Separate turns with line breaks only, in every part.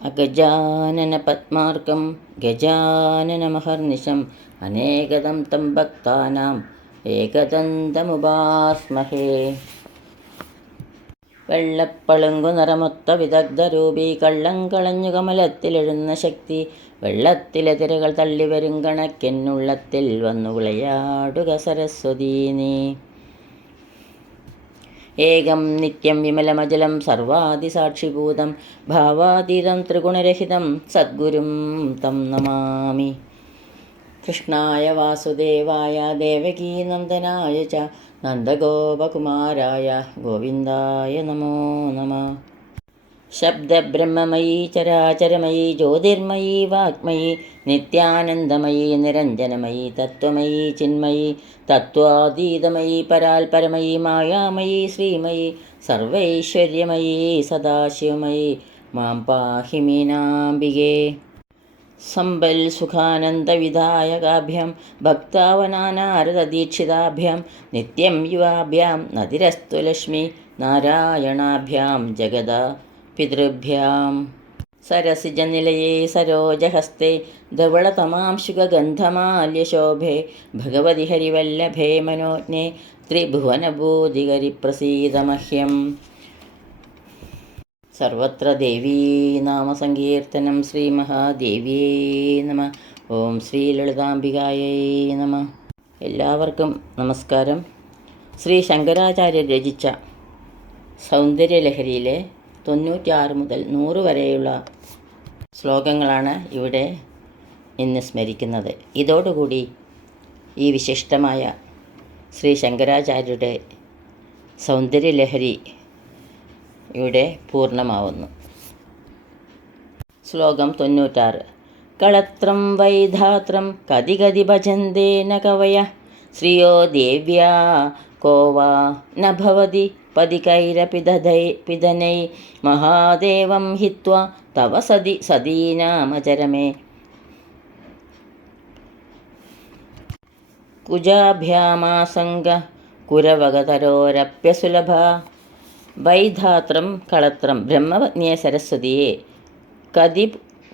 अगजाननपद्मार्कं गजाननमहर्निशम् अनेकदं तं भक्तानाम् ഏകദന്തമുപാസ്മഹേ വെള്ളപ്പളുങ്കു നിറമൊത്ത വിദഗ്ധരൂപി കള്ളം കളഞ്ഞു കമലത്തിലെഴുന്ന ശക്തി വെള്ളത്തിലെ തിരകൾ തള്ളിവരും കണക്കെന്നുള്ളത്തിൽ വന്നു വിളയാടുക സരസ്വതീ നീ ഏകം നിത്യം വിമലമജലം സർവാദിസാക്ഷിഭൂതം ഭാവാതീതം ത്രിഗുണരഹിതം സദ്ഗുരും തം നമാമി. കൃഷ്ണായ വാസുദേവായ ദേവകീനന്ദനായ ച നന്ദഗോപകുമാരായ ഗോവിന്ദായ നമോ നമ. ശബ്ദബ്രഹ്മമയീ ചരാചരമയീ ജ്യോതിർമയീ വാഗ്മയീ നിത്യാനന്ദമയീ നിരഞ്ജനമയീ തത്വമയീ ചിന്മയീ തത്വാതീതമയീ പരാൽപരമയീ മായാമയീ ശ്രീമയീ സർവൈശ്വര്യമയീ സദാശിവമയീ മാം പാഹി മീനാംബികേ. സമ്പൽ സുഖാനന്ദവിധായകാഭ്യം ഭക്താവനാനാരദീക്ഷിതാഭ്യം നിത്യം യുവാഭ്യാം നദിരസ്തു ലക്ഷ്മി നാരായണാഭ്യാം ജഗത പിതൃഭ്യാം. സരസിജനിലയേ സരോജഹസ്തേ ധവളതമാംശുഗന്ധമാല്യശോഭേ ഭഗവതി ഹരിവല്ലഭേ മനോജ്ഞേ ത്രിഭുവനഭൂതികരി പ്രസീതമഹ്യം സർവത്ര ദേവീനാമസങ്കീർത്തനം ശ്രീമഹാദേവിയേ നമ. ഓം ശ്രീ ലളിതാംബികായേ നമ. എല്ലാവർക്കും നമസ്കാരം. ശ്രീ ശങ്കരാചാര്യർ രചിച്ച സൗന്ദര്യലഹരിയിലെ തൊണ്ണൂറ്റിയാറ് മുതൽ നൂറ് വരെയുള്ള ശ്ലോകങ്ങളാണ് ഇവിടെ ഇന്ന് സ്മരിക്കുന്നത്. ഇതോടുകൂടി ഈ വിശിഷ്ടമായ ശ്രീ ശങ്കരാചാര്യരുടെ സൗന്ദര്യലഹരി ഇവിടെ പൂർണമാവുന്നു ശ്ലോകം തൊണ്ണൂറ്റാറ്. കളത്രം വൈധാത്രം കതി കതി ഭജന്തേന കവയ. ശ്രിയോ ദേവ്യാ കോവാ ന ഭവതി പതികൈരപിതൈ പിതനൈ മഹാദേവം ഹിത്വാ തവ സതി സദീനാമചരമേ കുജാഭ്യാമാസംഗ കുരവകതരോരപ്യസുലഭ വൈധാത്രം കളത്രം ബ്രഹ്മപത്നിയെ സരസ്വതിയെ. കതി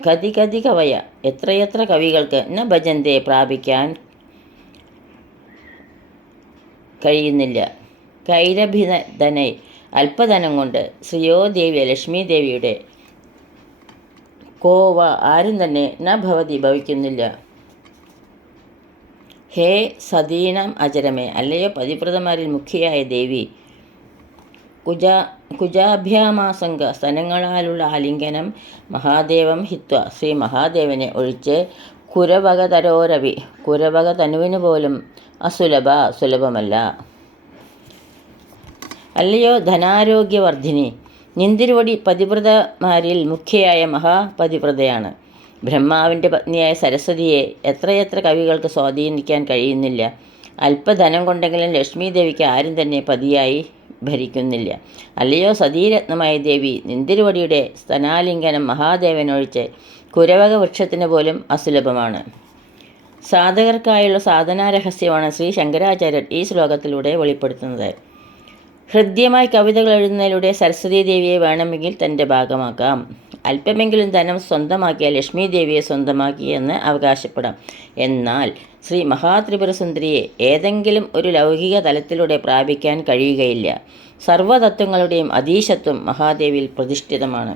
കതി കതി കവയ എത്രയെത്ര കവികൾക്ക് ന ഭജന്തെ പ്രാപിക്കാൻ കഴിയുന്നില്ല. കൈരഭിധനെ അല്പധനം കൊണ്ട് ശ്രീയോദേവി ലക്ഷ്മി ദേവിയുടെ കോവ ആരും തന്നെ ന ഭവതി ഭവിക്കുന്നില്ല. ഹേ സദീനം അചരമേ. അല്ലയോ പതിപ്രതമാരിൽ മുഖ്യയായ ദേവി. കുജ കുജാഭ്യാമാസംഗ സ്തനങ്ങളാലുള്ള ആലിംഗനം മഹാദേവം ഹിത്വ. ശ്രീ മഹാദേവനെ ഒഴിച്ച് കുരവകതരോരവി. കുരവക തനുവിന് പോലും അസുലഭ സുലഭമല്ല. അല്ലയോ ധനാരോഗ്യവർദ്ധിനി നിന്തിരുവടി പതിവ്രതമാരിൽ മുഖ്യയായ മഹാപതിവ്രതയാണ്. ബ്രഹ്മാവിന്റെ പത്നിയായ സരസ്വതിയെ എത്രയെത്ര കവികൾക്ക് സ്വാധീനിക്കാൻ കഴിയുന്നില്ല. അല്പധനം കൊണ്ടെങ്കിലും ലക്ഷ്മി ദേവിക്ക് ആരും തന്നെ പതിയായി ഭരിക്കുന്നില്ല. അല്ലയോ സതീരത്നമായ ദേവി നിന്തിരുവടിയുടെ സ്തനാലിംഗനം മഹാദേവനൊഴിച്ച് കുരവക വൃക്ഷത്തിന് പോലും അസുലഭമാണ്. സാധകർക്കായുള്ള സാധനാരഹസ്യമാണ് ശ്രീ ശങ്കരാചാര്യർ ഈ ശ്ലോകത്തിലൂടെ വെളിപ്പെടുത്തുന്നത്. ഹൃദ്യമായി കവിതകൾ എഴുതുന്നതിലൂടെ സരസ്വതി ദേവിയെ വേണമെങ്കിൽ തന്റെ ഭാഗമാക്കാം. അല്പമെങ്കിലും ധനം സ്വന്തമാക്കിയ ലക്ഷ്മി ദേവിയെ സ്വന്തമാക്കി എന്ന് അവകാശപ്പെടാം. എന്നാൽ ശ്രീ മഹാത്രിപുരസുന്ദരിയെ ഏതെങ്കിലും ഒരു ലൗകിക തലത്തിലൂടെ പ്രാപിക്കാൻ കഴിയുകയില്ല. സർവതത്വങ്ങളുടെയും അതീശത്വം മഹാദേവിയിൽ പ്രതിഷ്ഠിതമാണ്.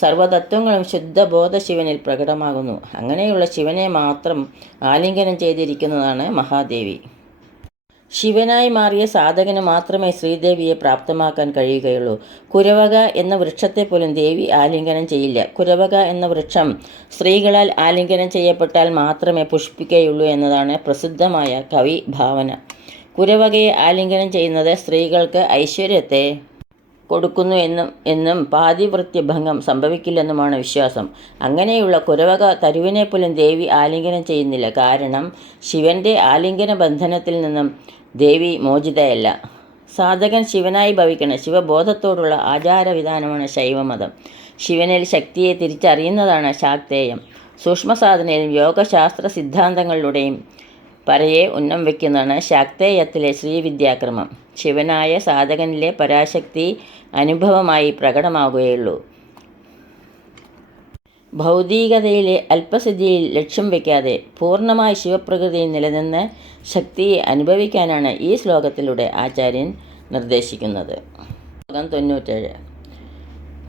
സർവതത്വങ്ങളും ശുദ്ധബോധ ശിവനിൽ പ്രകടമാകുന്നു. അങ്ങനെയുള്ള ശിവനെ മാത്രം ആലിംഗനം ചെയ്തിരിക്കുന്നതാണ് മഹാദേവി. ശിവനായി മാറിയ സാധകന് മാത്രമേ ശ്രീദേവിയെ പ്രാപ്തമാക്കാൻ കഴിയുകയുള്ളൂ. കുരവക എന്ന വൃക്ഷത്തെ പോലും ദേവി ആലിംഗനം ചെയ്യില്ല. കുരവക എന്ന വൃക്ഷം സ്ത്രീകളാൽ ആലിംഗനം ചെയ്യപ്പെട്ടാൽ മാത്രമേ പുഷ്പിക്കുകയുള്ളൂ എന്നതാണ് പ്രസിദ്ധമായ കവി ഭാവന. കുരവകയെ ആലിംഗനം ചെയ്യുന്നത് സ്ത്രീകൾക്ക് ഐശ്വര്യത്തെ കൊടുക്കുന്നു എന്നും എന്നും പാതിവൃത്യഭംഗം സംഭവിക്കില്ലെന്നുമാണ് വിശ്വാസം. അങ്ങനെയുള്ള കുരവക തരുവിനെ പോലും ദേവി ആലിംഗനം ചെയ്യുന്നില്ല. കാരണം ശിവന്റെ ആലിംഗന ബന്ധനത്തിൽ നിന്നും ദേവി മോചിതയല്ല. സാധകൻ ശിവനായി ഭവിക്കണം. ശിവബോധത്തോടുള്ള ആചാരവിധാനമാണ് ശൈവമതം. ശിവനിൽ ശക്തിയെ തിരിച്ചറിയുന്നതാണ് ശാക്തേയം. സൂക്ഷ്മസാധനയിലും യോഗശാസ്ത്ര സിദ്ധാന്തങ്ങളിലൂടെയും പരയെ ഉന്നം വയ്ക്കുന്നതാണ് ശാക്തേയത്തിലെ ശ്രീവിദ്യാക്രമം ശിവനായ സാധകനിലെ പരാശക്തി അനുഭവമായി പ്രകടമാകുകയുള്ളൂ. ഭൗതികതയിലെ അല്പസിദ്ധിയിൽ ലക്ഷ്യം വയ്ക്കാതെ പൂർണമായി ശിവപ്രകൃതിയിൽ നിലനിന്ന് ശക്തിയെ അനുഭവിക്കാനാണ് ഈ ശ്ലോകത്തിലൂടെ ആചാര്യൻ നിർദ്ദേശിക്കുന്നത്. ശ്ലോകം തൊണ്ണൂറ്റേഴ്.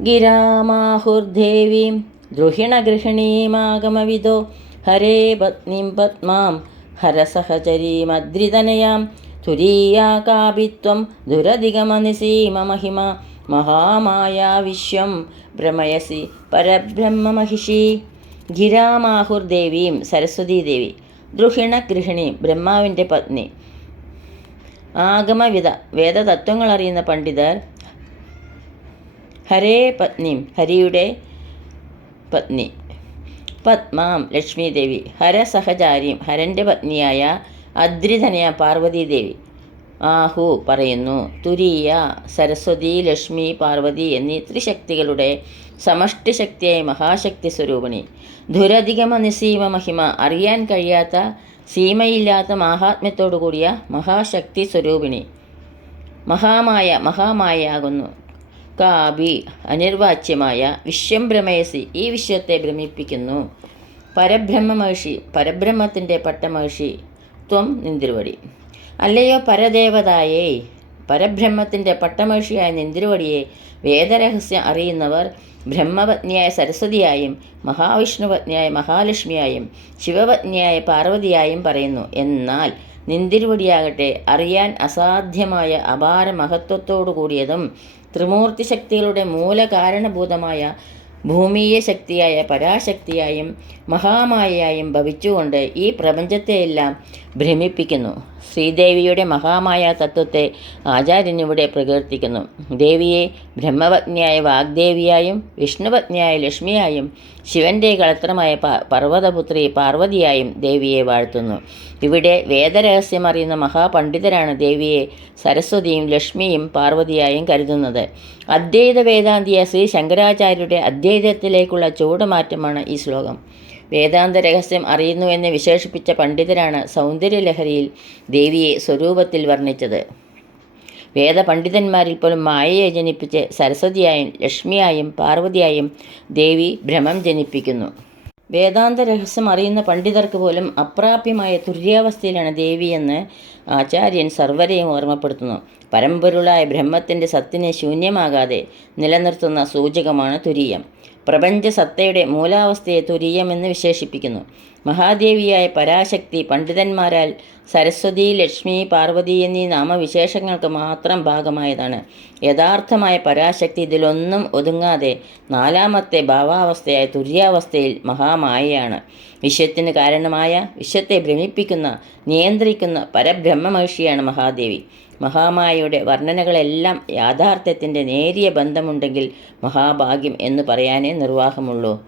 ഗിരാമാഹുർദേവീം ദ്രുഹിണഗൃഹിണീമാഗമവിദോ ഹരേ പത്നീം പത്മാം ഹരസഹചരീമദ്രിതനയാം. തുരീയാകാപിത്വം ദുരധിഗമനിസീമമഹിമ മഹാമായാ വിശ്വം ഭ്രമയസി പരബ്രഹ്മമഹിഷി. ഗിരാമാഹുർദേവിയും സരസ്വതീദേവി. ദ്രുഹിണഗൃഹിണി ബ്രഹ്മാവിന്റെ പത്നി. ആഗമവിധ വേദതത്വങ്ങൾ അറിയുന്ന പണ്ഡിതർ ഹരേ പത്നി ഹരിയുടെ പത്നി. പത്മാം ലക്ഷ്മീദേവി ഹരസഹചാരിയും ഹരന്റെ പത്നിയായ അദ്രിധനയ പാർവതീദേവി. ആഹു പറയുന്നു തുരീയ സരസ്വതി ലക്ഷ്മി പാർവതി എന്നീ ത്രിശക്തികളുടെ സമഷ്ടി ശക്തിയായ മഹാശക്തി സ്വരൂപിണി. ദുരധികമ നിസീമ മഹിമ അറിയാൻ കഴിയാത്ത സീമയില്ലാത്ത മാഹാത്മ്യത്തോടു കൂടിയ മഹാശക്തി സ്വരൂപിണി. മഹാമായ മഹാമായാകുന്നു കാബി അനിർവാച്യമായ വിശ്വം ഭ്രമയസി ഈ വിശ്വത്തെ ഭ്രമിപ്പിക്കുന്നു. പരബ്രഹ്മ മഹർഷി പരബ്രഹ്മത്തിന്റെ പട്ടമഹർഷി ത്വം നിന്തിരുവടി അല്ലയോ പരദേവതായേ പരബ്രഹ്മത്തിന്റെ പട്ടമഹർഷിയായ നിന്തിരുവടിയെ വേദരഹസ്യം അറിയുന്നവർ ബ്രഹ്മപത്നിയായ സരസ്വതിയായും മഹാവിഷ്ണുപത്നിയായ മഹാലക്ഷ്മിയായും ശിവപത്നിയായ പാർവതിയായും പറയുന്നു. എന്നാൽ നിന്തിരുവടിയാകട്ടെ അറിയാൻ അസാധ്യമായ അപാര മഹത്വത്തോടു കൂടിയതും ത്രിമൂർത്തി ശക്തികളുടെ മൂലകാരണഭൂതമായ ഭൂമീയ ശക്തിയായ പരാശക്തിയായും മഹാമായയായും ഭവിച്ചുകൊണ്ട് ഈ പ്രപഞ്ചത്തെയെല്ലാം ഭ്രമിപ്പിക്കുന്നു. ശ്രീദേവിയുടെ മഹാമായ തത്വത്തെ ആചാര്യനിവിടെ പ്രകീർത്തിക്കുന്നു. ദേവിയെ ബ്രഹ്മപത്നിയായ വാഗ്ദേവിയായും വിഷ്ണുപത്നിയായ ലക്ഷ്മിയായും ശിവന്റെ കളത്രമായ പർവതപുത്രി പാർവതിയായും ദേവിയെ വാഴ്ത്തുന്നു. ഇവിടെ വേദരഹസ്യം അറിയുന്ന മഹാപണ്ഡിതരാണ് ദേവിയെ സരസ്വതിയും ലക്ഷ്മിയും പാർവതിയായും കരുതുന്നത്. അദ്വൈത വേദാന്തിയ ശ്രീ ശങ്കരാചാര്യരുടെ അദ്വൈതത്തിലേക്കുള്ള ചൂടുമാറ്റമാണ് ഈ ശ്ലോകം. വേദാന്ത രഹസ്യം അറിയുന്നു എന്ന് വിശേഷിപ്പിച്ച പണ്ഡിതരാണ് സൗന്ദര്യലഹരിയിൽ ദേവിയെ സ്വരൂപത്തിൽ വർണിച്ചത്. വേദപണ്ഡിതന്മാരിൽ പോലും മായയെ ജനിപ്പിച്ച് സരസ്വതിയായും ലക്ഷ്മിയായും പാർവതിയായും ദേവി ഭ്രമം ജനിപ്പിക്കുന്നു. വേദാന്ത രഹസ്യം അറിയുന്ന പണ്ഡിതർക്ക് പോലും അപ്രാപ്യമായ തുര്യാവസ്ഥയിലാണ് ദേവിയെന്ന് ആചാര്യൻ സർവരെയും ഓർമ്മപ്പെടുത്തുന്നു. പരമ്പൊരുളായ ബ്രഹ്മത്തിന്റെ സത്തിനെ ശൂന്യമാകാതെ നിലനിർത്തുന്ന സൂചകമാണ് തുരീയം. പ്രപഞ്ച സത്തയുടെ മൂലാവസ്ഥയെ തുരീയമെന്ന് വിശേഷിപ്പിക്കുന്നു. മഹാദേവിയായ പരാശക്തി പണ്ഡിതന്മാരാൽ സരസ്വതി ലക്ഷ്മി പാർവതി എന്നീ നാമവിശേഷങ്ങൾക്ക് മാത്രം ഭാഗമായതാണ്. യഥാർത്ഥമായ പരാശക്തി ഇതിലൊന്നും ഒതുങ്ങാതെ നാലാമത്തെ ഭാവാവസ്ഥയായ തുര്യാവസ്ഥയിൽ മഹാമായയാണ്. വിശ്വത്തിന് കാരണമായ വിശ്വത്തെ ഭ്രമിപ്പിക്കുന്ന നിയന്ത്രിക്കുന്ന പരബ്രഹ്മ മഹർഷിയാണ് മഹാദേവി. മഹാമായയുടെ വർണനകളെല്ലാം യാഥാർത്ഥ്യത്തിന്റെ നേരിയ ബന്ധമുണ്ടെങ്കിൽ മഹാഭാഗ്യം എന്ന് പറയാനേ നിർവാഹമുള്ളൂ.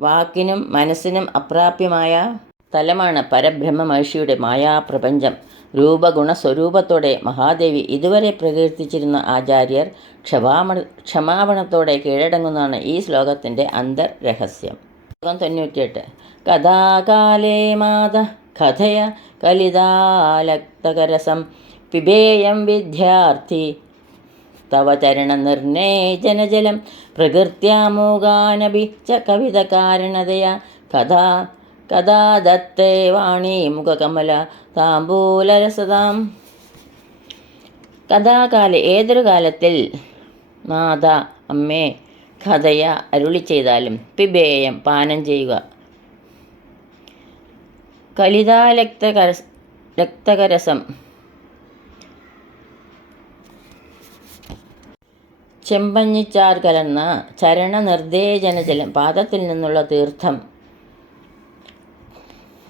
വാക്കിനും മനസ്സിനും അപ്രാപ്യമായ തലമാണ് പരബ്രഹ്മ മഹർഷിയുടെ മായാപ്രപഞ്ചം. രൂപഗുണ സ്വരൂപത്തോടെ മഹാദേവി ഇതുവരെ പ്രകീർത്തിച്ചിരുന്ന ആചാര്യർ ക്ഷമാമ ക്ഷമാപണത്തോടെ കീഴടങ്ങുന്നതാണ് ഈ ശ്ലോകത്തിന്റെ അന്തർരഹസ്യം. ശ്ലോകം തൊണ്ണൂറ്റിയെട്ട്. കഥാകാലേ മാത കഥയ കലിതാലക്തകരസം. പിബേയം വിദ്യാർത്ഥി. തവ ചരണ നിർണേ ജനജലം പ്രകൃത്യാമൂകാനപി ച കവിത കവിതകാരണതയാ കഥാ കഥാ ദത്തേ വാണി മുഖകമല താമ്പൂലരസതാം കഥാകാല ഏതൊരു കാലത്തിൽ നാഥ അമ്മേ കഥയ അരുളി ചെയ്താലും പിബേയം പാനം ചെയ്യുക. കലിതാലക്തകര രക്തകരസം ചെമ്പഞ്ഞിച്ചാർ കലർന്ന ചരണനിർദ്ദേജനജലം പാദത്തിൽ നിന്നുള്ള തീർത്ഥം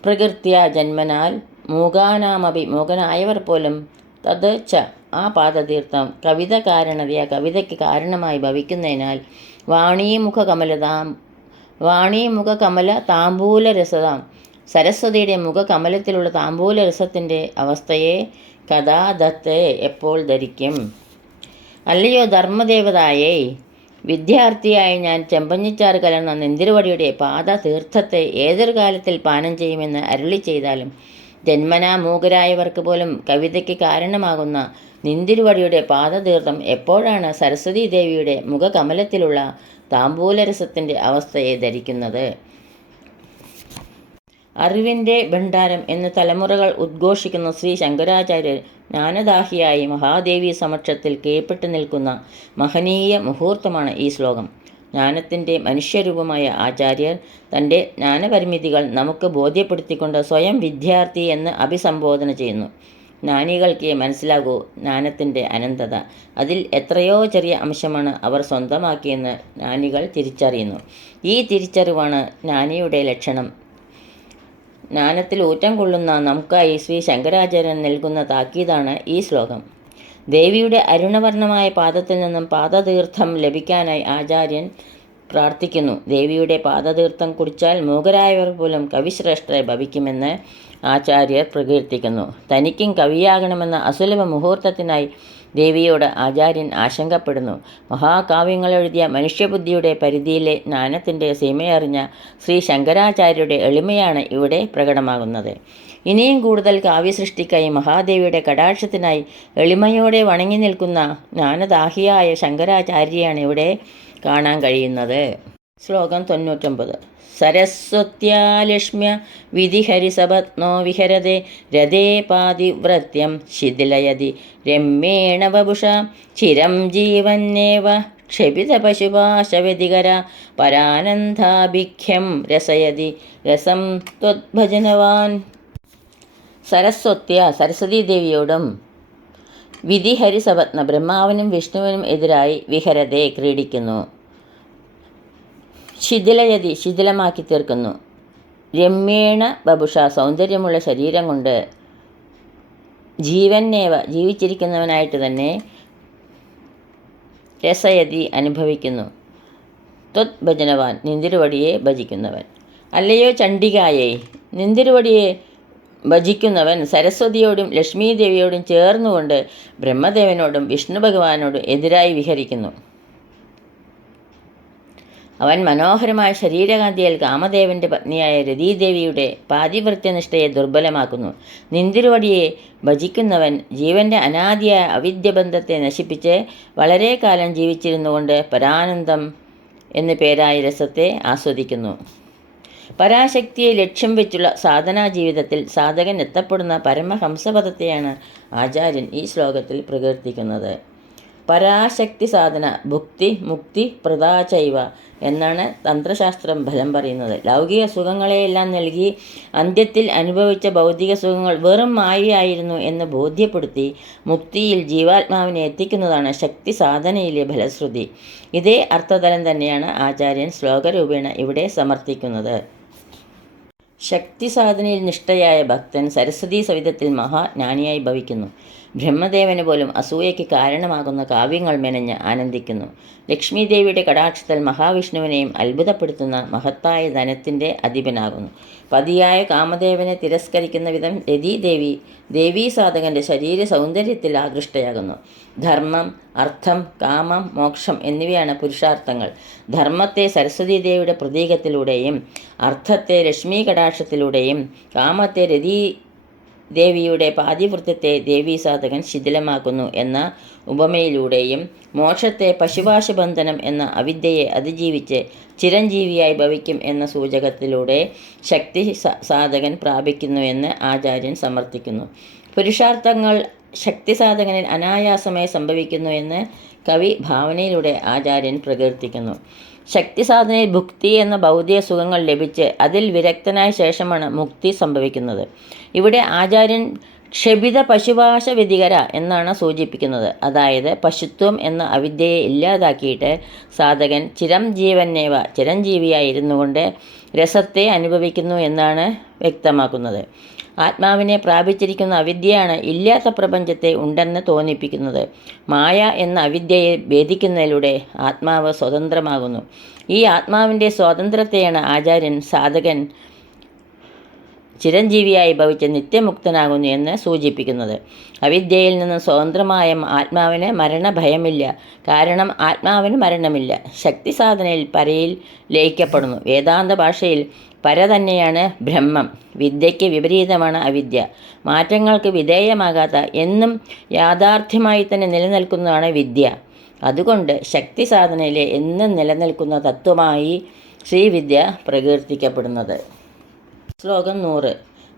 പ്രകൃത്യ ജന്മനാൽ മൂകാനാമപി മൂകനായവർ പോലും തത് ച ആ പാദതീർത്ഥം കവിത കാരണതയ കവിതയ്ക്ക് കാരണമായി ഭവിക്കുന്നതിനാൽ വാണീമുഖ കമലതാം വാണീമുഖ കമല താമ്പൂല രസതാം സരസ്വതിയുടെ മുഖകമലത്തിലുള്ള താമ്പൂല രസത്തിന്റെ അവസ്ഥയെ കഥാദത്തെ എപ്പോൾ ധരിക്കും? അല്ലയോ ധർമ്മദേവതായേ? വിദ്യാർത്ഥിയായി ഞാൻ ചെമ്പഞ്ഞിച്ചാറ് കലർന്ന നെന്തിരുവടിയുടെ പാത തീർത്ഥത്തെ ഏതൊരു കാലത്തിൽ പാനം ചെയ്യുമെന്ന് അരുളി ചെയ്താലും ജന്മനാ മൂകരായവർക്ക് പോലും കവിതയ്ക്ക് കാരണമാകുന്ന നിന്തിരുവടിയുടെ പാദതീർത്ഥം എപ്പോഴാണ് സരസ്വതീദേവിയുടെ മുഖകമലത്തിലുള്ള താമ്പൂലരസത്തിന്റെ അവസ്ഥയെ ധരിക്കുന്നത്? അറിവിന്റെ ഭണ്ഡാരം എന്ന് തലമുറകൾ ഉദ്ഘോഷിക്കുന്ന ശ്രീ ശങ്കരാചാര്യർ ജ്ഞാനദാഹിയായി മഹാദേവി സമക്ഷത്തിൽ കീഴ്പ്പെട്ടു നിൽക്കുന്ന മഹനീയ മുഹൂർത്തമാണ് ഈ ശ്ലോകം. ജ്ഞാനത്തിന്റെ മനുഷ്യരൂപമായ ആചാര്യർ തന്റെ ജ്ഞാനപരിമിതികൾ നമുക്ക് ബോധ്യപ്പെടുത്തിക്കൊണ്ട് സ്വയം വിദ്യാർത്ഥി എന്ന് അഭിസംബോധന ചെയ്യുന്നു. ജ്ഞാനികൾക്ക് മനസ്സിലാകൂ ജ്ഞാനത്തിന്റെ അനന്തത. അതിൽ എത്രയോ ചെറിയ അംശമാണ് അവർ സ്വന്തമാക്കിയെന്ന് ജ്ഞാനികൾ തിരിച്ചറിയുന്നു. ഈ തിരിച്ചറിവാണ് ജ്ഞാനിയുടെ ലക്ഷണം. ജ്ഞാനത്തിൽ ഊറ്റം കൊള്ളുന്ന നമുക്കായി ശ്രീ ശങ്കരാചാര്യൻ നൽകുന്ന താക്കീതാണ് ഈ ശ്ലോകം. ദേവിയുടെ അരുണവർണമായ പാദത്തിൽ നിന്നും പാദതീർത്ഥം ലഭിക്കാനായി ആചാര്യൻ പ്രാർത്ഥിക്കുന്നു. ദേവിയുടെ പാദതീർത്ഥം കുടിച്ചാൽ മൂകരായവർ പോലും കവിശ്രേഷ്ഠരെ ഭവിക്കുമെന്ന് ആചാര്യർ പ്രകീർത്തിക്കുന്നു. തനിക്കും കവിയാകണമെന്ന അസുലഭ മുഹൂർത്തത്തിനായി ദേവിയോട് ആചാര്യൻ ആശങ്കപ്പെടുന്നു. മഹാകാവ്യങ്ങൾ എഴുതിയ മനുഷ്യബുദ്ധിയുടെ പരിധിയിലെ ജ്ഞാനത്തിന്റെ സീമയറിഞ്ഞ ശ്രീ ശങ്കരാചാര്യരുടെ എളിമയാണ് ഇവിടെ പ്രകടമാകുന്നത്. ഇനിയും കൂടുതൽ കാവ്യസൃഷ്ടിക്കായി മഹാദേവിയുടെ കടാക്ഷത്തിനായി എളിമയോടെ വണങ്ങി നിൽക്കുന്ന ജ്ഞാനദാഹിയായ ശങ്കരാചാര്യയാണ് ഇവിടെ കാണാൻ കഴിയുന്നത്. ശ്ലോകം തൊണ്ണൂറ്റൊമ്പത്. സരസ്വത്യാലക്ഷ്മ്യ വിധിഹരിസപത്നോ വിഹരതെ രഥേ പാതിവ്രത്യം ശിഥിലയതി രമ്യേണ വപുഷ ചിരം ജീവന്നേവ ക്ഷപിതപശുപാശവതികര പരാനന്ദാഭിഖ്യം രസയതി രസം ത്വദ്ഭജനവാൻ സരസ്വത്യ സരസ്വതീദേവിയോടും വിധിഹരിസപത്ന ബ്രഹ്മാവിനും വിഷ്ണുവിനും എതിരായി വിഹരതെ ക്രീഡിക്കുന്നു. ശിഥിലയതി ശിഥിലമാക്കി തീർക്കുന്നു. രമ്യേണ ബബുഷ സൗന്ദര്യമുള്ള ശരീരം കൊണ്ട് ജീവന്നേവ ജീവിച്ചിരിക്കുന്നവനായിട്ട് തന്നെ രസയതി അനുഭവിക്കുന്നു. ത്വത് ഭജനവാൻ നിന്തിരുവടിയെ ഭജിക്കുന്നവൻ. അല്ലയോ ചണ്ഡികായെ നിന്തിരുവടിയെ ഭജിക്കുന്നവൻ സരസ്വതിയോടും ലക്ഷ്മീദേവിയോടും ചേർന്നുകൊണ്ട് ബ്രഹ്മദേവനോടും വിഷ്ണു ഭഗവാനോടും എതിരായി വിഹരിക്കുന്നു. അവൻ മനോഹരമായ ശരീരകാന്തിയാൽ കാമദേവന്റെ പത്നിയായ രതീദേവിയുടെ പാതിവൃത്യനിഷ്ഠയെ ദുർബലമാക്കുന്നു. നിന്തിരുവടിയെ ഭജിക്കുന്നവൻ ജീവന്റെ അനാദിയായ അവിദ്യബന്ധത്തെ നശിപ്പിച്ച് വളരെ കാലം ജീവിച്ചിരുന്നുകൊണ്ട് പരാനന്ദം എന്നു പേരായ രസത്തെ ആസ്വദിക്കുന്നു. പരാശക്തിയെ ലക്ഷ്യം വെച്ചുള്ള സാധനാ ജീവിതത്തിൽ സാധകൻ എത്തപ്പെടുന്ന പരമഹംസപദത്തെയാണ് ആചാര്യൻ ഈ ശ്ലോകത്തിൽ പ്രകീർത്തിക്കുന്നത്. പരാശക്തി സാധന ഭുക്തി മുക്തി പ്രദാചൈവ എന്നാണ് തന്ത്രശാസ്ത്രം ഫലം പറയുന്നത്. ലൗകിക സുഖങ്ങളെയെല്ലാം നൽകി അന്ത്യത്തിൽ അനുഭവിച്ച ഭൗതിക സുഖങ്ങൾ വെറും മായയായിരുന്നു എന്ന് ബോധ്യപ്പെടുത്തി മുക്തിയിൽ ജീവാത്മാവിനെ എത്തിക്കുന്നതാണ് ശക്തി സാധനയിലെ ഫലശ്രുതി. ഇതേ അർത്ഥതലം തന്നെയാണ് ആചാര്യൻ ശ്ലോകരൂപേണ ഇവിടെ സമർത്ഥിക്കുന്നത്. ശക്തി സാധനയിൽ നിഷ്ഠയായ ഭക്തൻ സരസ്വതീ സവിധത്തിൽ മഹാജ്ഞാനിയായി ഭവിക്കുന്നു. ബ്രഹ്മദേവന് പോലും അസൂയയ്ക്ക് കാരണമാകുന്ന കാവ്യങ്ങൾ മെനഞ്ഞ് ആനന്ദിക്കുന്നു. ലക്ഷ്മീദേവിയുടെ കടാക്ഷത്തിൽ മഹാവിഷ്ണുവിനെയും അത്ഭുതപ്പെടുത്തുന്ന മഹത്തായ ധനത്തിന്റെ അധിപനാകുന്നു. പതിയായ കാമദേവനെ തിരസ്കരിക്കുന്ന വിധം രതീദേവി ദേവീ സാധകന്റെ ശരീര സൗന്ദര്യത്തിൽ ആകൃഷ്ടയാകുന്നു. ധർമ്മം അർത്ഥം കാമം മോക്ഷം എന്നിവയാണ് പുരുഷാർത്ഥങ്ങൾ. ധർമ്മത്തെ സരസ്വതീദേവിയുടെ പ്രതീകത്തിലൂടെയും അർത്ഥത്തെ ലക്ഷ്മീ കടാക്ഷത്തിലൂടെയും കാമത്തെ രതീ ദേവിയുടെ പാതിവൃത്തത്തെ ദേവീ സാധകൻ ശിഥിലമാക്കുന്നു എന്ന ഉപമയിലൂടെയും മോക്ഷത്തെ പശുപാശബന്ധനം എന്ന അവിദ്യയെ അതിജീവിച്ച് ചിരഞ്ജീവിയായി ഭവിക്കും എന്ന സൂചകത്തിലൂടെ ശക്തി സാധകൻ പ്രാപിക്കുന്നു എന്ന് ആചാര്യൻ സമർത്ഥിക്കുന്നു. പുരുഷാർത്ഥങ്ങൾ ശക്തി സാധകനിൽ അനായാസമായി സംഭവിക്കുന്നു എന്ന് കവി ഭാവനയിലൂടെ ആചാര്യൻ പ്രകീർത്തിക്കുന്നു. ശക്തി സാധനയിൽ ഭുക്തി എന്ന ഭൗതിക സുഖങ്ങൾ ലഭിച്ച് അതിൽ വിരക്തനായ ശേഷമാണ് മുക്തി സംഭവിക്കുന്നത്. ഇവിടെ ആചാര്യൻ ക്ഷപിത പശുപാശ വ്യതികര എന്നാണ് സൂചിപ്പിക്കുന്നത്. അതായത് പശുത്വം എന്ന അവിദ്യയെ ഇല്ലാതാക്കിയിട്ട് സാധകൻ ചിരം ജീവന്നേവ ചിരഞ്ജീവിയായിരുന്നു കൊണ്ട് രസത്തെ അനുഭവിക്കുന്നു എന്നാണ് വ്യക്തമാക്കുന്നത്. ആത്മാവിനെ പ്രാപിച്ചിരിക്കുന്ന അവിദ്യയാണ് ഇല്ലാത്ത പ്രപഞ്ചത്തെ ഉണ്ടെന്ന് തോന്നിപ്പിക്കുന്നത്. മായ എന്ന അവിദ്യയെ ഭേദിക്കുന്നതിലൂടെ ആത്മാവ് സ്വതന്ത്രമാകുന്നു. ഈ ആത്മാവിന്റെ സ്വാതന്ത്ര്യത്തെയാണ് ആചാര്യൻ സാധകൻ ചിരഞ്ജീവിയായി ഭവിച്ച് നിത്യമുക്തനാകുന്നു എന്ന് സൂചിപ്പിക്കുന്നത്. അവിദ്യയിൽ നിന്ന് സ്വതന്ത്രമായ ആത്മാവിന് മരണഭയമില്ല. കാരണം ആത്മാവിന് മരണമില്ല. ശക്തി സാധനയിൽ പരയിൽ ലയിക്കപ്പെടുന്നു. വേദാന്ത ഭാഷയിൽ പര തന്നെയാണ് ബ്രഹ്മം. വിദ്യയ്ക്ക് വിപരീതമാണ് അവിദ്യ. മാറ്റങ്ങൾക്ക് വിധേയമാകാത്ത എന്നും യാഥാർത്ഥ്യമായി തന്നെ നിലനിൽക്കുന്നതാണ് വിദ്യ. അതുകൊണ്ട് ശക്തി സാധനയിലെ എന്നും നിലനിൽക്കുന്ന തത്വമായി ശ്രീവിദ്യ പ്രകീർത്തിക്കപ്പെടുന്നത്. ശ്ലോകം നൂറ്.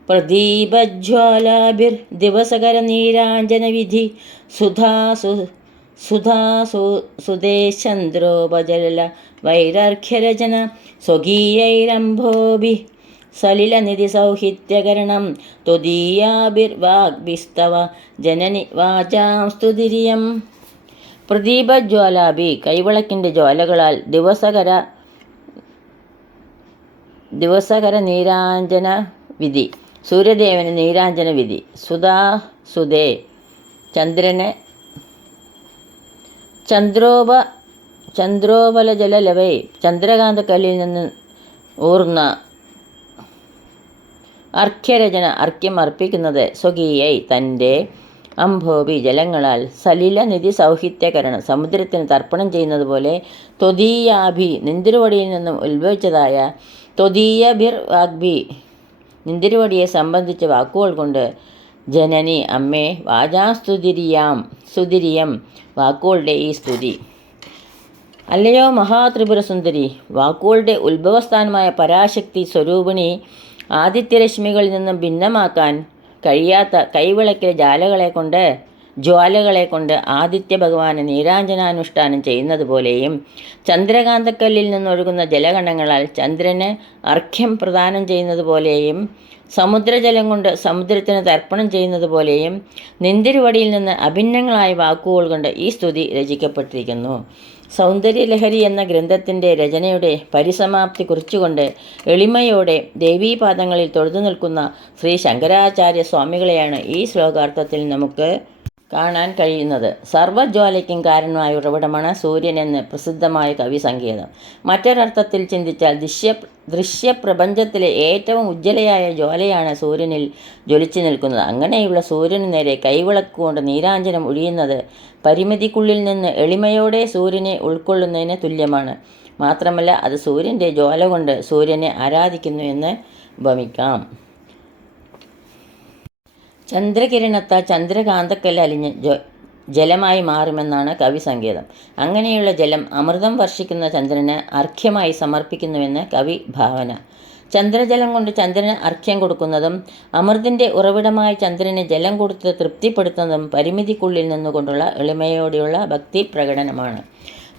പ്രദീപജ്വാലാഭിർ ദിവസകര നീരാഞ്ജനവിധി സുധാസു സുധാസു സുദേശന്ദ്രോപജല വൈരാർഘ്യരചന സ്വകീയൈരംഭോഭി സലിലനിധി സൗഹിത്യകരണം ത്വദീയാഭിർവാഗ്ഭിസ്തവ ജനനി വാചാം സ്തുതിരിയം. പ്രദീപജ്വാലാഭി കൈവിളക്കിന്റെ ജ്വാലകളാൽ ദിവസകര ദിവസകര നീരാഞ്ജന വിധി. സൂര്യദേവന് നീരാഞ്ജന വിധി. സുധാ സുധേ ചന്ദ്രന് ചന്ദ്രോപ চন্দ্রഗാന്ധ കല്ലിൽ നിന്ന് ഊർന്ന അർഘ്യരചന അർഘ്യം അർപ്പിക്കുന്നത് സ്വകീയൈ. തന്റെ അംഭോപി ജലങ്ങളാൽ സലില നിധി സൗഹിത്യകരണം. സമുദ്രത്തിന് തർപ്പണം ചെയ്യുന്നത് പോലെ ത്വതീയാഭി നിന്തിരുവടിയിൽ നിന്നും ഉത്ഭവിച്ചതായ ത്വതീയഭിർ വാഗ്ബി. നിന്തിരുവടിയെ സംബന്ധിച്ച വാക്കുകൾ കൊണ്ട് ജനനി അമ്മേ വാചാസ്തുതിരിയാം സ്തുതിരിയം വാക്കുകളുടെ ഈ സ്തുതി. അല്ലയോ മഹാത്രിപുരസുന്ദരി വാക്കുകളുടെ ഉത്ഭവസ്ഥാനമായ പരാശക്തി സ്വരൂപിണി ആദിത്യരശ്മികളിൽ നിന്നും ഭിന്നമാക്കാൻ കഴിയാത്ത കൈവിളക്കിലെ ജാലകളെ കൊണ്ട് ജ്വാലകളെ കൊണ്ട് ആദിത്യ ഭഗവാന് നീരാഞ്ജനാനുഷ്ഠാനം ചെയ്യുന്നത് പോലെയും ചന്ദ്രകാന്തക്കല്ലിൽ നിന്നൊഴുകുന്ന ജലഗണങ്ങളാൽ ചന്ദ്രന് അർഘ്യം പ്രദാനം ചെയ്യുന്നത് പോലെയും സമുദ്രജലം കൊണ്ട് സമുദ്രത്തിന് തർപ്പണം ചെയ്യുന്നത് പോലെയും നിന്തിരുവടിയിൽ നിന്ന് അഭിന്നങ്ങളായ വാക്കുകൾ കൊണ്ട് ഈ സ്തുതി രചിക്കപ്പെട്ടിരിക്കുന്നു. സൗന്ദര്യലഹരി എന്ന ഗ്രന്ഥത്തിന്റെ രചനയുടെ പരിസമാപ്തി കുറിച്ചുകൊണ്ട് എളിമയോടെ ദേവീപാദങ്ങളിൽ തൊഴുതു നിൽക്കുന്ന ശ്രീ ശങ്കരാചാര്യ സ്വാമികളെയാണ് ഈ ശ്ലോകാർത്ഥത്തിൽ നമുക്ക് കാണാൻ കഴിയുന്നത്. സർവജ്വാലയ്ക്കും കാരണമായ ഉറവിടമാണ് സൂര്യൻ എന്ന് പ്രസിദ്ധമായ കവി സങ്കേതം. മറ്റൊരർത്ഥത്തിൽ ചിന്തിച്ചാൽ ദൃശ്യ ദൃശ്യപ്രപഞ്ചത്തിലെ ഏറ്റവും ഉജ്ജ്വലയായ ജ്വാലയാണ് സൂര്യനിൽ ജ്വലിച്ചു നിൽക്കുന്നത്. അങ്ങനെയുള്ള സൂര്യന് നേരെ കൈവിളക്കുകൊണ്ട് നീരാഞ്ജനം ഒഴിയുന്നത് പരിമിതിക്കുള്ളിൽ നിന്ന് എളിമയോടെ സൂര്യനെ ഉൾക്കൊള്ളുന്നതിന് തുല്യമാണ്. മാത്രമല്ല അത് സൂര്യന്റെ ജ്വാല കൊണ്ട് സൂര്യനെ ആരാധിക്കുന്നു എന്ന് ഭമിക്കാം ചന്ദ്രകിരണത്താൽ ചന്ദ്രകാന്തക്കല്ല് അലിഞ്ഞ് ജലമായി മാറുമെന്നാണ് കവി സങ്കേതം. അങ്ങനെയുള്ള ജലം അമൃതം വർഷിക്കുന്ന ചന്ദ്രന് അർഘ്യമായി സമർപ്പിക്കുന്നുവെന്ന് കവി ഭാവന. ചന്ദ്രജലം കൊണ്ട് ചന്ദ്രന് അർഘ്യം കൊടുക്കുന്നതും അമൃതിന്റെ ഉറവിടമായ ചന്ദ്രന് ജലം കൊടുത്ത് തൃപ്തിപ്പെടുത്തുന്നതും പരിമിതിക്കുള്ളിൽ നിന്നുകൊണ്ടുള്ള എളിമയോടെയുള്ള ഭക്തി പ്രകടനമാണ്.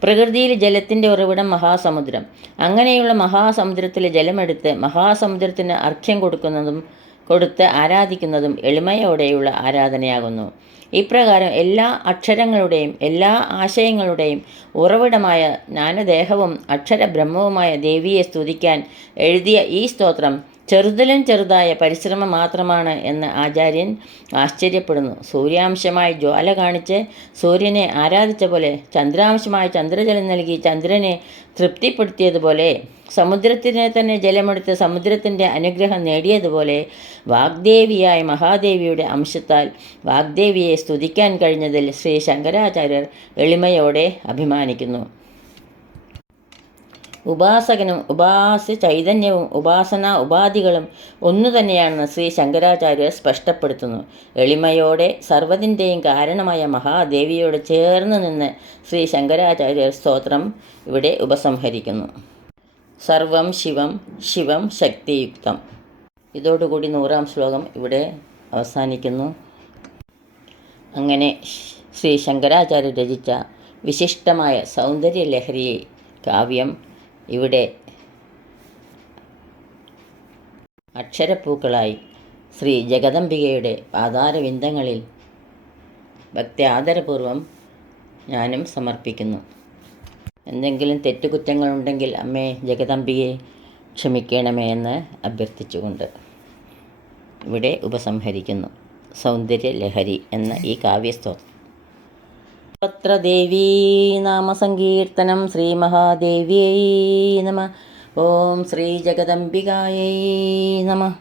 പ്രകൃതിയിൽ ജലത്തിന്റെ ഉറവിടം മഹാസമുദ്രം. അങ്ങനെയുള്ള മഹാസമുദ്രത്തിലെ ജലമെടുത്ത് മഹാസമുദ്രത്തിന് അർഘ്യം കൊടുക്കുന്നതും കൊടുത്ത് ആരാധിക്കുന്നതും എളിമയോടെയുള്ള ആരാധനയാകുന്നു. ഇപ്രകാരം എല്ലാ അക്ഷരങ്ങളുടെയും എല്ലാ ആശയങ്ങളുടെയും ഉറവിടമായ ജ്ഞാനദേഹവും അക്ഷരബ്രഹ്മവുമായ ദേവിയെ സ്തുതിക്കാൻ എഴുതിയ ഈ സ്തോത്രം ചെറുതിലും ചെറുതായ പരിശ്രമം മാത്രമാണ് എന്ന് ആചാര്യൻ ആശ്ചര്യപ്പെടുന്നു. സൂര്യാംശമായി ജ്വാല കാണിച്ച് സൂര്യനെ ആരാധിച്ച പോലെ ചന്ദ്രാംശമായി ചന്ദ്രജലം നൽകി ചന്ദ്രനെ തൃപ്തിപ്പെടുത്തിയതുപോലെ സമുദ്രത്തിനെ തന്നെ ജലമെടുത്ത് സമുദ്രത്തിന്റെ അനുഗ്രഹം നേടിയതുപോലെ വാഗ്ദേവിയായ മഹാദേവിയുടെ അംശത്താൽ വാഗ്ദേവിയെ സ്തുതിക്കാൻ കഴിഞ്ഞതിൽ ശ്രീ ശങ്കരാചാര്യർ എളിമയോടെ അഭിമാനിക്കുന്നു. ഉപാസകനും ഉപാസ ചൈതന്യവും ഉപാസന ഉപാധികളും ഒന്നു തന്നെയാണെന്ന് ശ്രീ ശങ്കരാചാര്യർ സ്പഷ്ടപ്പെടുത്തുന്നു. എളിമയോടെ സർവതിന്റെയും കാരണമായ മഹാദേവിയോട് ചേർന്ന് നിന്ന് ശ്രീ ശങ്കരാചാര്യർ സ്തോത്രം ഇവിടെ ഉപസംഹരിക്കുന്നു. സർവം ശിവം ശിവം ശക്തിയുക്തം. ഇതോടുകൂടി നൂറാം ശ്ലോകം ഇവിടെ അവസാനിക്കുന്നു. അങ്ങനെ ശ്രീ ശങ്കരാചാര്യ രചിച്ച വിശിഷ്ടമായ സൗന്ദര്യലഹരി കാവ്യം ഇവിടെ അക്ഷരപ്പൂക്കളായി ശ്രീ ജഗദംബികയുടെ പാതാരവിന്ദങ്ങളിൽ ഭക്തി ആദരപൂർവം ഞാനും സമർപ്പിക്കുന്നു. എന്തെങ്കിലും തെറ്റുകുറ്റങ്ങളുണ്ടെങ്കിൽ അമ്മേ ജഗദംബിയെ ക്ഷമിക്കണമേ എന്ന് അഭ്യർത്ഥിച്ചുകൊണ്ട് ഇവിടെ ഉപസംഹരിക്കുന്നു. സൗന്ദര്യ ലഹരി എന്ന ഈ കാവ്യസ്തോത്രം. പത്രദേവീ നാമസങ്കീർത്തനം ശ്രീമഹാദേവ്യൈ നമ. ഓം ശ്രീജഗദംബികായൈ നമ.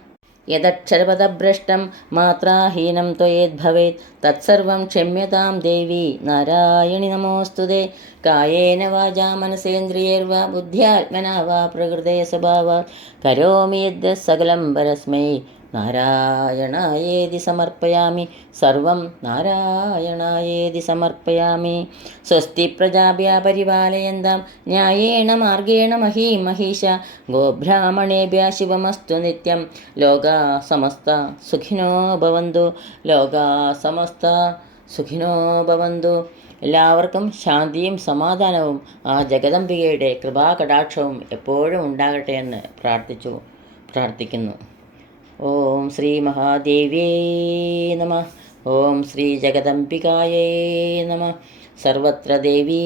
യദക്ഷരപദഭ്രഷ്ടം മാത്രാഹീനം ത്വയേദ്ഭവേത് തത്സർവം ക്ഷമ്യതാം ദേവി നാരായണി നമോസ്തുതേ കായേന വാചാ മനസേന്ദ്രിയൈർവാ ബുദ്ധ്യാത്മനാ വാ പ്രകൃതേ സ്വഭാവാ. കരോമി യദ്യ സകലം പരസ്മൈ. നാരായണായേതി സമർപ്പയാമി. സർവം നാരായണായേതി സമർപ്പയാമി. സ്വസ്തി പ്രജാഭ്യ പരിപാലയന്താം ന്യായേണ മാർഗേണ മഹീ മഹീഷ ഗോബ്രാഹ്മണേഭ്യ ശിവമസ്തു നിത്യം. ലോകാ സമസ്ത സുഖിനോ ഭവന്തു. ലോകാ സമസ്ത സുഖിനോ ഭവന്തു. എല്ലാവർക്കും ശാന്തിയും സമാധാനവും. ആ ജഗദംബികയുടെ കൃപാകടാക്ഷവും എപ്പോഴും ഉണ്ടാകട്ടെ എന്ന് പ്രാർത്ഥിച്ചു പ്രാർത്ഥിക്കുന്നു. ഓം ശ്രീ മഹാദേവ്യേ നമ. ഓം ശ്രീ ജഗദംബികായേ നമ. സർവത്ര ദേവീ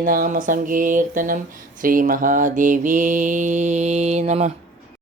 നാമ സങ്കീർത്തനം ശ്രീ മഹാദേവ്യേ നമ.